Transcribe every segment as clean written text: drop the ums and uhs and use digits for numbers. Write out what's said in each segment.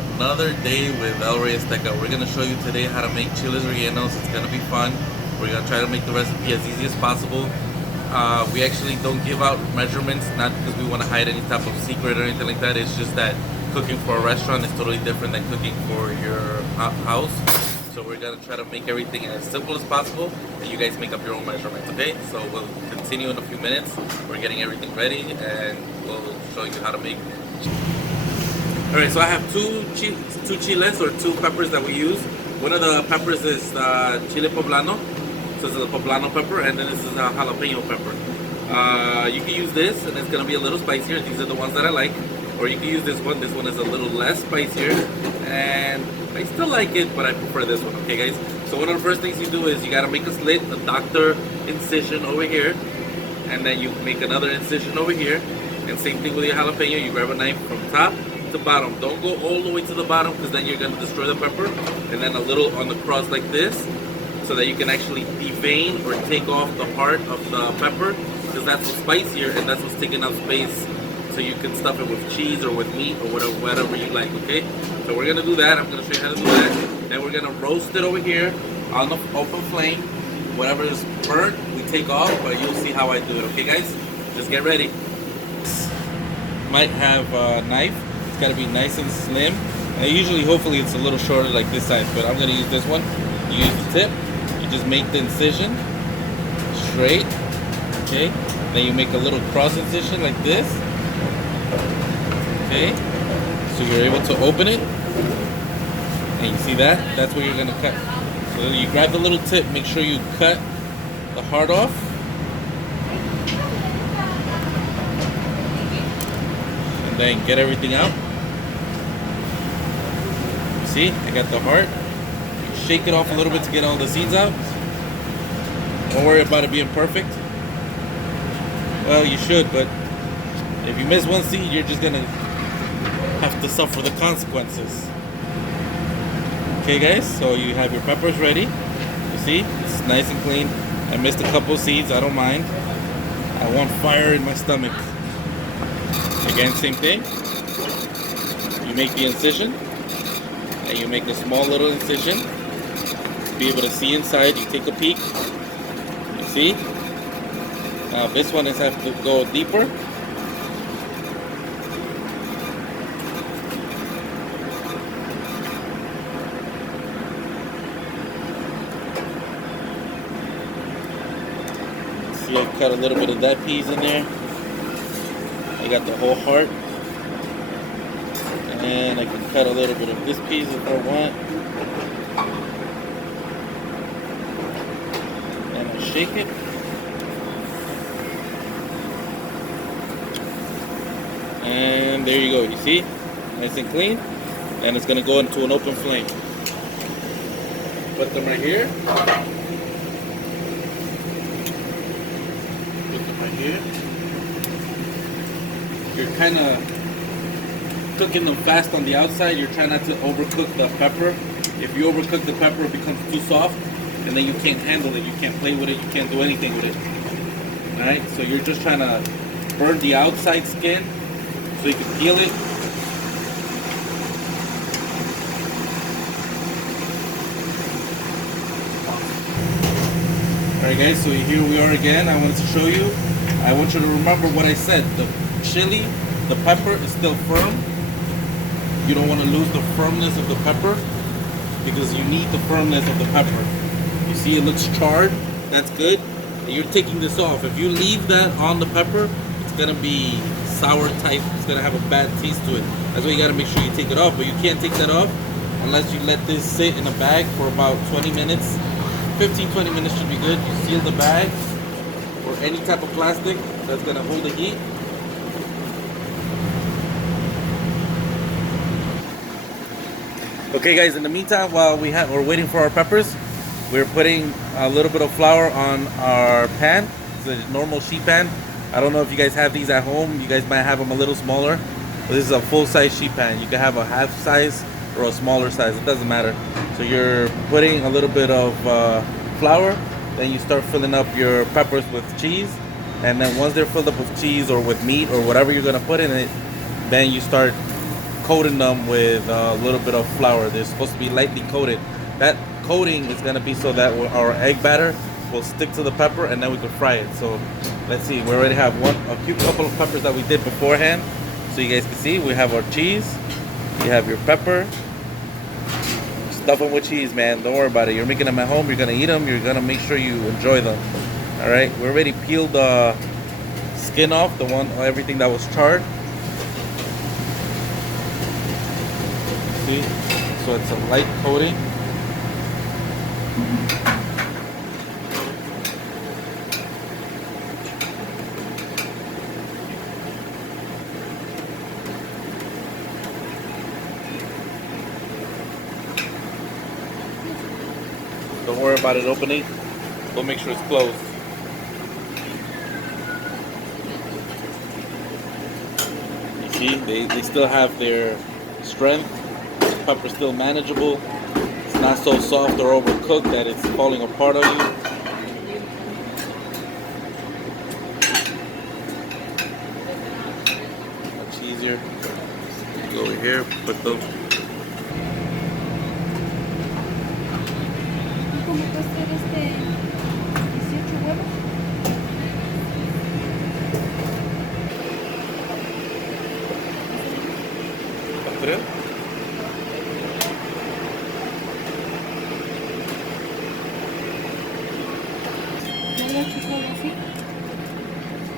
another day with El Rey Azteca. We're gonna show you today how to make chiles rellenos. It's gonna be fun. We're gonna try to make the recipe as easy as possible. We actually don't give out measurements, not because we want to hide any type of secret or anything like that. It's just that cooking for a restaurant is totally different than cooking for your house. So we're gonna try to make everything as simple as possible, and you guys make up your own measurements. Okay? So we'll continue in a few minutes. We're getting everything ready, and we'll show you how to make. Alright, so I have two chiles or two peppers that we use. One of the peppers is chile poblano, so it's a poblano pepper, and then this is a jalapeno pepper. You can use this, and it's gonna be a little spicier. These are the ones that I like. Or you can use this one. This one is a little less spicier, and I still like it, but I prefer this one. Okay, guys. So one of the first things you do is you gotta make a slit, a doctor incision over here, and then you make another incision over here. And same thing with your jalapeno. You grab a knife from top to bottom. Don't go all the way to the bottom, because then you're going to destroy the pepper. And then a little on the cross like this, so that you can actually devein or take off the heart of the pepper, because that's what's spicier and that's what's taking up space, so you can stuff it with cheese or with meat or whatever you like. Okay, so we're going to do that. I'm going to show you how to do that. Then we're going to roast it over here on the open flame. Whatever is burnt we take off, but you'll see how I do it. Okay, guys, just get ready. Might have a knife. Got to be nice and slim, and usually hopefully it's a little shorter like this size, but I'm going to use this one. You use the tip, you just make the incision straight, okay, then you make a little cross incision like this, okay, so you're able to open it, and you see that? That's where you're going to cut. So you grab the little tip, make sure you cut the heart off, and then get everything out. See, I got the heart. Shake it off a little bit to get all the seeds out. Don't worry about it being perfect. Well, you should, but if you miss one seed, you're just gonna have to suffer the consequences. Okay, guys, so you have your peppers ready. You see, it's nice and clean. I missed a couple seeds, I don't mind. I want fire in my stomach. Again, same thing. You make the incision. And you make a small little incision to be able to see inside. You take a peek. You see? Now this one is have to go deeper. See, I cut a little bit of that piece in there. I got the whole heart. And I can cut a little bit of this piece if I want. And I shake it. And there you go, you see? Nice and clean. And it's gonna go into an open flame. Put them right here. Put them right here. You're kinda cooking them fast on the outside. You're trying not to overcook the pepper. If you overcook the pepper, it becomes too soft, and then you can't handle it. You can't play with it. You can't do anything with it. Alright, so you're just trying to burn the outside skin so you can peel it. Alright guys, so here we are again. I wanted to show you. I want you to remember what I said. The chili, the pepper is still firm. You don't want to lose the firmness of the pepper, because you need the firmness of the pepper. You see it looks charred, that's good. And you're taking this off. If you leave that on the pepper, it's going to be sour type. It's going to have a bad taste to it. That's why you got to make sure you take it off. But you can't take that off unless you let this sit in a bag for about 20 minutes. 15-20 minutes should be good. You seal the bag or any type of plastic that's going to hold the heat. Okay guys, in the meantime, while we're waiting for our peppers, we're putting a little bit of flour on our pan. It's a normal sheet pan. I don't know if you guys have these at home. You guys might have them a little smaller. But this is a full-size sheet pan. You can have a half size or a smaller size. It doesn't matter. So you're putting a little bit of flour. Then you start filling up your peppers with cheese. And then once they're filled up with cheese or with meat or whatever you're going to put in it, then you start coating them with a little bit of flour. They're supposed to be lightly coated. That coating is gonna be so that our egg batter will stick to the pepper, and then we can fry it. So let's see. We already have a cute couple of peppers that we did beforehand, so you guys can see. We have our cheese. You have your pepper. Stuff them with cheese, man. Don't worry about it. You're making them at home. You're gonna eat them. You're gonna make sure you enjoy them. All right. We already peeled the skin off, everything that was charred. See? So it's a light coating. Don't worry about it opening. We'll make sure it's closed. You see, they still have their strength. The pepper's still manageable. It's not so soft or overcooked that it's falling apart on you. Much easier. Go over here, put those.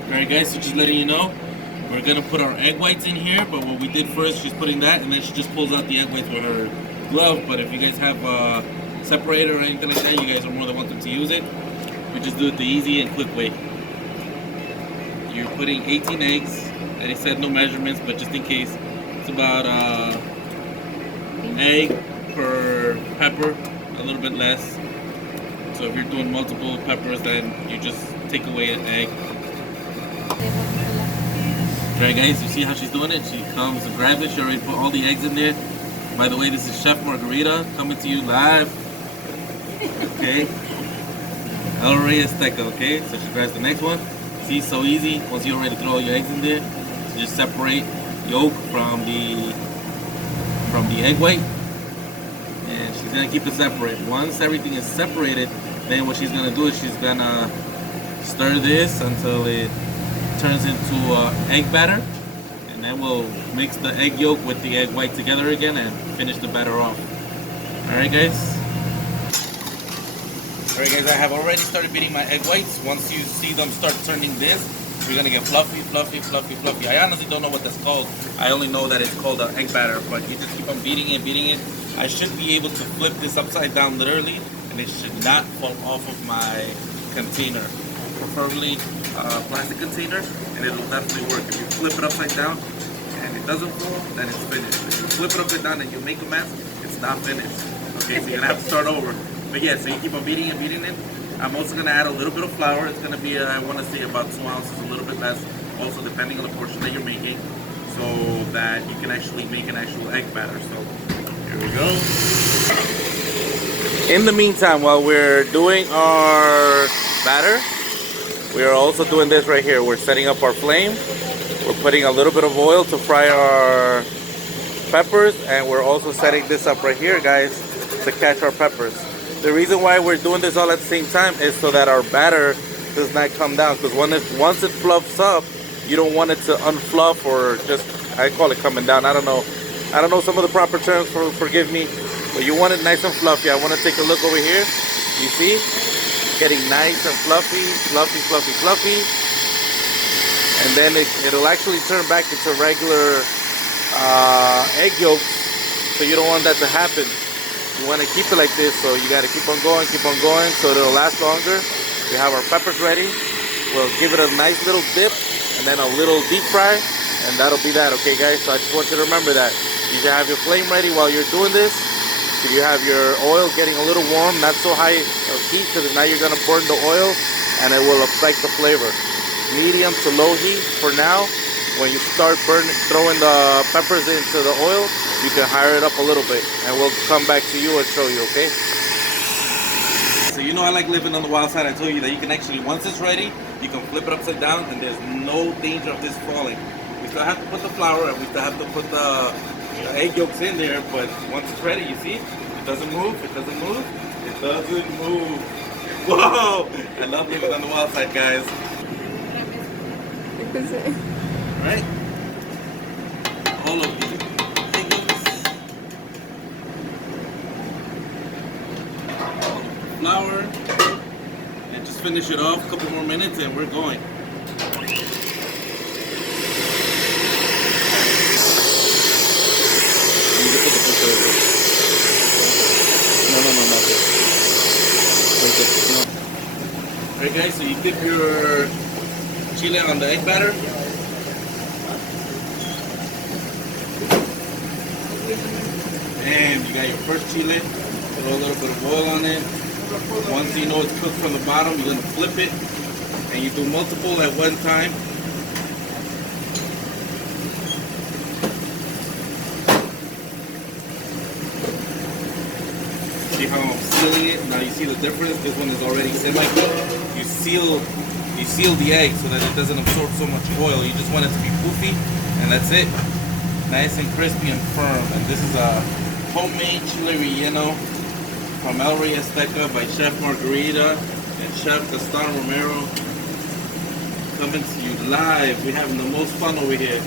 Alright guys, so just letting you know, we're gonna put our egg whites in here, but what we did first, she's putting that, and then she just pulls out the egg whites with her glove. But if you guys have a separator or anything like that, you guys are more than welcome to use it. We just do it the easy and quick way. You're putting 18 eggs, and it said no measurements, but just in case, it's about egg per pepper, a little bit less. So if you're doing multiple peppers, then you just take away an egg. Alright guys, you see how she's doing it? She comes and grabs it. She already put all the eggs in there. By the way, this is Chef Margarita coming to you live. Okay. El Rey Azteca, okay? So she grabs the next one. See, so easy. Once you already throw all your eggs in there, so just separate yolk from the egg white. And she's gonna keep it separate. Once everything is separated, then what she's gonna do is she's gonna stir this until it turns into egg batter, and then we'll mix the egg yolk with the egg white together again and finish the batter off. Alright guys? Alright guys, I have already started beating my egg whites. Once you see them start turning this, you're gonna get fluffy, fluffy, fluffy, fluffy. I honestly don't know what that's called. I only know that it's called an egg batter, but you just keep on beating it, beating it. I should be able to flip this upside down literally, and it should not fall off of my container. Preferably a plastic container, and it'll definitely work. If you flip it upside down and it doesn't fall, then it's finished. If you flip it upside down and you make a mess, it's not finished. Okay, so you're gonna have to start over. But yeah, so you keep on beating and beating it. I'm also gonna add a little bit of flour. It's gonna be, I wanna say about 2 ounces, a little bit less, also depending on the portion that you're making, so that you can actually make an actual egg batter. So here we go. In the meantime, while we're doing our batter, we are also doing this right here. We're setting up our flame. We're putting a little bit of oil to fry our peppers, and we're also setting this up right here, guys, to catch our peppers. The reason why we're doing this all at the same time is so that our batter does not come down, because once it fluffs up, you don't want it to unfluff or just, I call it coming down. I don't know some of the proper terms, forgive me, but you want it nice and fluffy. I want to take a look over here. You see? Getting nice and fluffy, fluffy, fluffy, fluffy. And then it'll actually turn back into regular egg yolks, so you don't want that to happen. You want to keep it like this, so you got to keep on going, so it'll last longer. We have our peppers ready. We'll give it a nice little dip, and then a little deep fry, and that'll be that, okay guys? So I just want you to remember that. You should have your flame ready while you're doing this. So you have your oil getting a little warm, not so high of heat, because now you're going to burn the oil, and it will affect the flavor. Medium to low heat for now. When you start throwing the peppers into the oil, you can higher it up a little bit, and we'll come back to you and show you, okay? So you know I like living on the wild side. I told you that you can actually, once it's ready, you can flip it upside down, and there's no danger of this falling. We still have to put the flour, and we still have to put the The egg yolk's in there, but once it's ready, you see, it doesn't move, it doesn't move, it doesn't move. Whoa! I love living on the wild side, guys. Right? All of the egg yolks. Flour. And just finish it off, a couple more minutes, and we're going. Alright guys, so you dip your chile on the egg batter. And you got your first chile. Throw a little bit of oil on it. Once you know it's cooked from the bottom, you're going to flip it. And you do multiple at one time. See how I'm sealing it? Now you see the difference? This one is already semi-cooked. You seal the egg so that it doesn't absorb so much oil. You just want it to be poofy, and that's it. Nice and crispy and firm. And this is a homemade chile relleno from El Rey Azteca by Chef Margarita and Chef Gastón Romero. Coming to you live. We're having the most fun over here.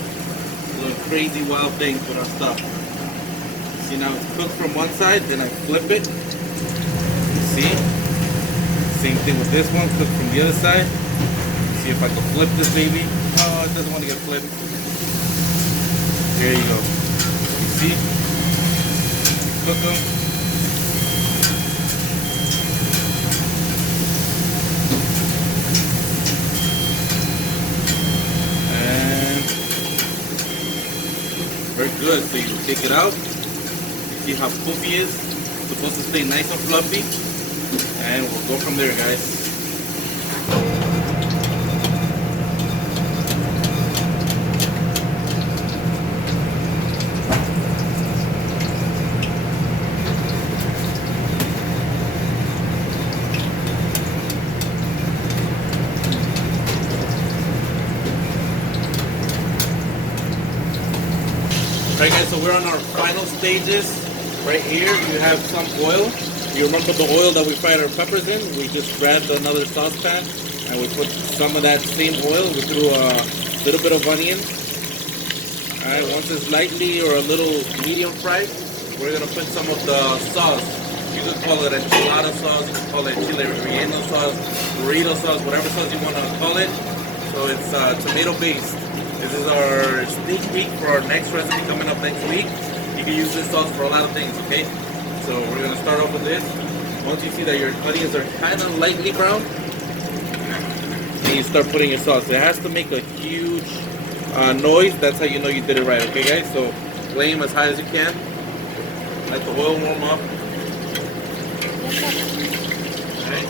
Doing crazy wild things with our stuff. See, now it's cooked from one side, then I flip it. See? Same thing with this one, cooked from the other side. See if I can flip this baby. Oh, it doesn't want to get flipped. There you go. You see? Cook them. And very good. So you take it out. See how poofy it is? It's supposed to stay nice and fluffy. And we'll go from there, guys. Alright guys, so we're on our final stages. Right here you have some oil. You remember the oil that we fried our peppers in? We just grabbed another saucepan and we put some of that same oil. We threw a little bit of onion. Alright, once it's lightly or a little medium fried, we're going to put some of the sauce. You could call it enchilada sauce, you could call it chile relleno sauce, burrito sauce, whatever sauce you want to call it. So it's tomato based. This is our sneak peek for our next recipe coming up next week. You can use this sauce for a lot of things, okay? So we're gonna start off with this. Once you see that your onions are kind of lightly brown, then you start putting your sauce. It has to make a huge noise. That's how you know you did it right, okay guys? So flame as high as you can. Let the oil warm up. Alright.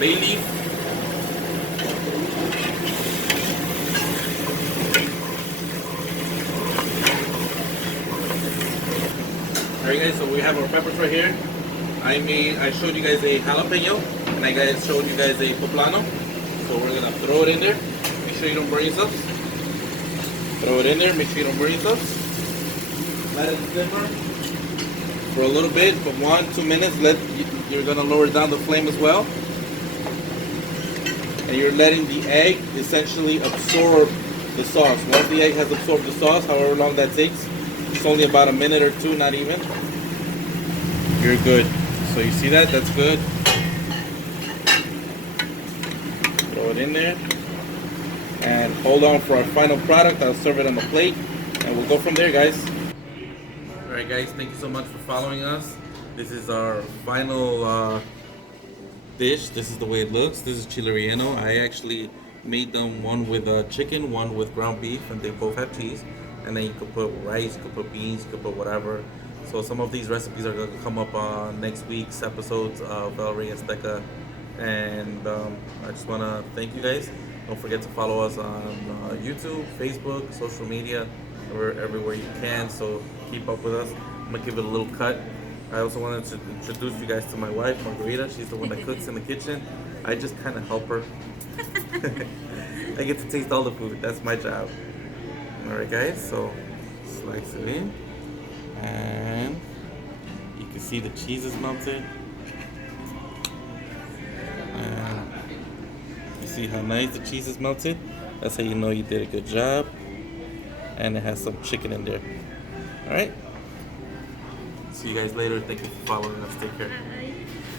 Bay leaf. Alright guys, so we have our peppers right here. I showed you guys a jalapeno and I showed you guys a poblano. So we're gonna throw it in there. Make sure you don't burn yourself. Throw it in there, make sure you don't burn yourself. Let it simmer for a little bit, for 1-2 minutes. You're gonna lower down the flame as well. And you're letting the egg essentially absorb the sauce. Once the egg has absorbed the sauce, however long that takes, it's only about a minute or two, not even. You're good. So you see that? That's good. Throw it in there. And hold on for our final product. I'll serve it on the plate. And we'll go from there, guys. Alright guys, thank you so much for following us. This is our final dish. This is the way it looks. This is chile relleno. I actually made them one with chicken, one with ground beef, and they both have cheese. And then you could put rice, you could put beans, you could put whatever. So some of these recipes are going to come up on next week's episodes of El Rey Azteca. And I just want to thank you guys. Don't forget to follow us on YouTube, Facebook, social media, everywhere you can. So keep up with us. I'm gonna give it a little cut. I also wanted to introduce you guys to my wife, Margarita. She's the one that cooks in the kitchen. I just kind of help her. I get to taste all the food. That's my job. Alright guys, so slice it in. And you can see the cheese is melted. And you see how nice the cheese is melted? That's how you know you did a good job. And it has some chicken in there. Alright? See you guys later. Thank you for following us. Take care.